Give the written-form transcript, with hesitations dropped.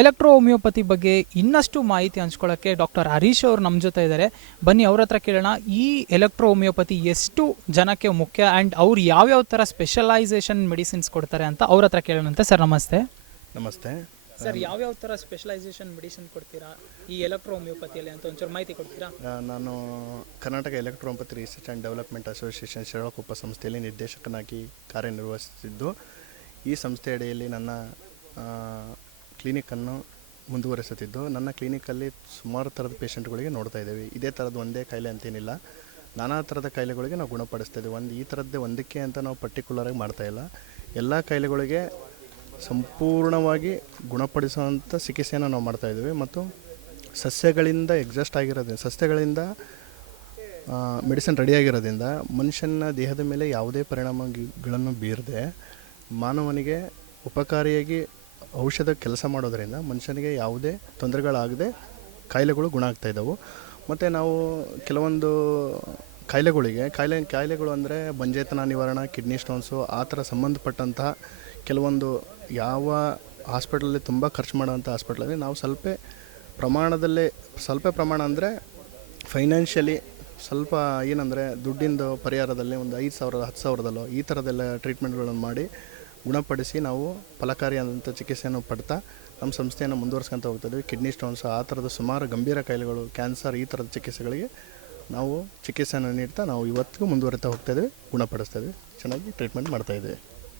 Electro homeopathy ಬಗ್ಗೆ ಇನ್ನಷ್ಟು ಮಾಹಿತಿ ಹಂಚ್ಕೊಳ್ಳೋಕ್ಕೆ ಡಾಕ್ಟರ್ ಹರೀಶ್ ಅವರು ನಮ್ಮ ಜೊತೆ ಇದ್ದಾರೆ. ಬನ್ನಿ ಅವ್ರ ಹತ್ರ ಕೇಳೋಣ. ಈ ಎಲೆಕ್ಟ್ರೋ ಹೋಮಿಯೋಪತಿ ಎಷ್ಟು ಜನಕ್ಕೆ ಮುಖ್ಯ ಆ್ಯಂಡ್ ಅವ್ರು ಯಾವ್ಯಾವ ಥರ ಸ್ಪೆಷಲೈಸೇಷನ್ ಮೆಡಿಸಿನ್ಸ್ ಕೊಡ್ತಾರೆ ಅಂತ ಅವ್ರ ಹತ್ರ ಕೇಳೋಣಂತೆ. ಸರ್ ನಮಸ್ತೆ. ನಮಸ್ತೆ ಸರ್, ಯಾವ್ಯಾವ ಥರ ಸ್ಪೆಷಲೈಸೇಷನ್ ಮೆಡಿಸಿನ್ ಕೊಡ್ತೀರಾ ಈ ಎಲೆಕ್ಟ್ರೋ ಹೋಮಿಯೋಪತಿಯಲ್ಲಿ ಅಂತ ಒಂಚೂರು ಮಾಹಿತಿ ಕೊಡ್ತೀರಾ? ನಾನು Karnataka electropathy research and development association Shiralakoppa ಸಂಸ್ಥೆಯಲ್ಲಿ ನಿರ್ದೇಶಕನಾಗಿ ಕಾರ್ಯನಿರ್ವಹಿಸುತ್ತಿದ್ದು, ಈ ಸಂಸ್ಥೆ ಅಡಿಯಲ್ಲಿ ನನ್ನ ಕ್ಲಿನಿಕನ್ನು ಮುಂದುವರಿಸುತ್ತಿದ್ದು, ನನ್ನ ಕ್ಲಿನಿಕಲ್ಲಿ ಸುಮಾರು ಥರದ ಪೇಷಂಟ್ಗಳಿಗೆ ನೋಡ್ತಾ ಇದ್ದೀವಿ. ಇದೇ ಥರದ ಒಂದೇ ಕಾಯಿಲೆ ಅಂತೇನಿಲ್ಲ, ನಾನಾ ಥರದ ಕಾಯಿಲೆಗಳಿಗೆ ನಾವು ಗುಣಪಡಿಸ್ತಾ ಇದ್ದೀವಿ. ಈ ಥರದ್ದೇ ಒಂದಕ್ಕೆ ಅಂತ ನಾವು ಪರ್ಟಿಕ್ಯುಲರಾಗಿ ಮಾಡ್ತಾಯಿಲ್ಲ. ಎಲ್ಲ ಕಾಯಿಲೆಗಳಿಗೆ ಸಂಪೂರ್ಣವಾಗಿ ಗುಣಪಡಿಸುವಂಥ ಚಿಕಿತ್ಸೆಯನ್ನು ನಾವು ಮಾಡ್ತಾಯಿದ್ದೀವಿ. ಮತ್ತು ಸಸ್ಯಗಳಿಂದ ಎಕ್ಸಾಸ್ಟ್ ಆಗಿರೋದ್ರಿಂದ, ಸಸ್ಯಗಳಿಂದ ಮೆಡಿಸಿನ್ ರೆಡಿಯಾಗಿರೋದ್ರಿಂದ ಮನುಷ್ಯನ ದೇಹದ ಮೇಲೆ ಯಾವುದೇ ಪರಿಣಾಮಗಳನ್ನು ಬೀರದೆ ಮಾನವನಿಗೆ ಉಪಕಾರಿಯಾಗಿ ಔಷಧ ಕೆಲಸ ಮಾಡೋದರಿಂದ ಮನುಷ್ಯನಿಗೆ ಯಾವುದೇ ತೊಂದರೆಗಳಾಗದೆ ಕಾಯಿಲೆಗಳು ಗುಣ ಆಗ್ತಾಯಿದ್ದವು. ಮತ್ತು ನಾವು ಕೆಲವೊಂದು ಕಾಯಿಲೆಗಳು ಅಂದರೆ ಬಂಜೇತನ ನಿವಾರಣೆ, ಕಿಡ್ನಿ ಸ್ಟೋನ್ಸು, ಆ ಥರ ಸಂಬಂಧಪಟ್ಟಂತಹ ಕೆಲವೊಂದು ಯಾವ ಹಾಸ್ಪಿಟಲಲ್ಲಿ ತುಂಬ ಖರ್ಚು ಮಾಡೋವಂಥ ಹಾಸ್ಪಿಟ್ಲಲ್ಲಿ ನಾವು ಸ್ವಲ್ಪ ಪ್ರಮಾಣ ಅಂದರೆ ಫೈನಾನ್ಷಿಯಲಿ ಸ್ವಲ್ಪ ಏನಂದರೆ ದುಡ್ಡಿಂದು ಪರಿಹಾರದಲ್ಲಿ ಒಂದು 5,000 10,000ದಲ್ಲೋ ಈ ಥರದ್ದೆಲ್ಲ ಟ್ರೀಟ್ಮೆಂಟ್ಗಳನ್ನು ಮಾಡಿ ಗುಣಪಡಿಸಿ ನಾವು ಫಲಕಾರಿಯಾದಂಥ ಚಿಕಿತ್ಸೆಯನ್ನು ಪಡ್ತಾ ನಮ್ಮ ಸಂಸ್ಥೆಯನ್ನು ಮುಂದುವರ್ಸ್ಕೊತ ಹೋಗ್ತಾಯಿದ್ವಿ. ಕಿಡ್ನಿ ಸ್ಟೋನ್ಸ್, ಆ ಥರದ ಸುಮಾರು ಗಂಭೀರ ಕಾಯಿಲೆಗಳು, ಕ್ಯಾನ್ಸರ್, ಈ ಥರದ ಚಿಕಿತ್ಸೆಗಳಿಗೆ ನಾವು ಚಿಕಿತ್ಸೆಯನ್ನು ನೀಡ್ತಾ ನಾವು ಇವತ್ತಿಗೂ ಮುಂದುವರಿತಾ ಹೋಗ್ತಾಯಿದ್ವಿ, ಗುಣಪಡಿಸ್ತಾಯಿದ್ವಿ, ಚೆನ್ನಾಗಿ ಟ್ರೀಟ್ಮೆಂಟ್ ಮಾಡ್ತಾಯಿದ್ವಿ.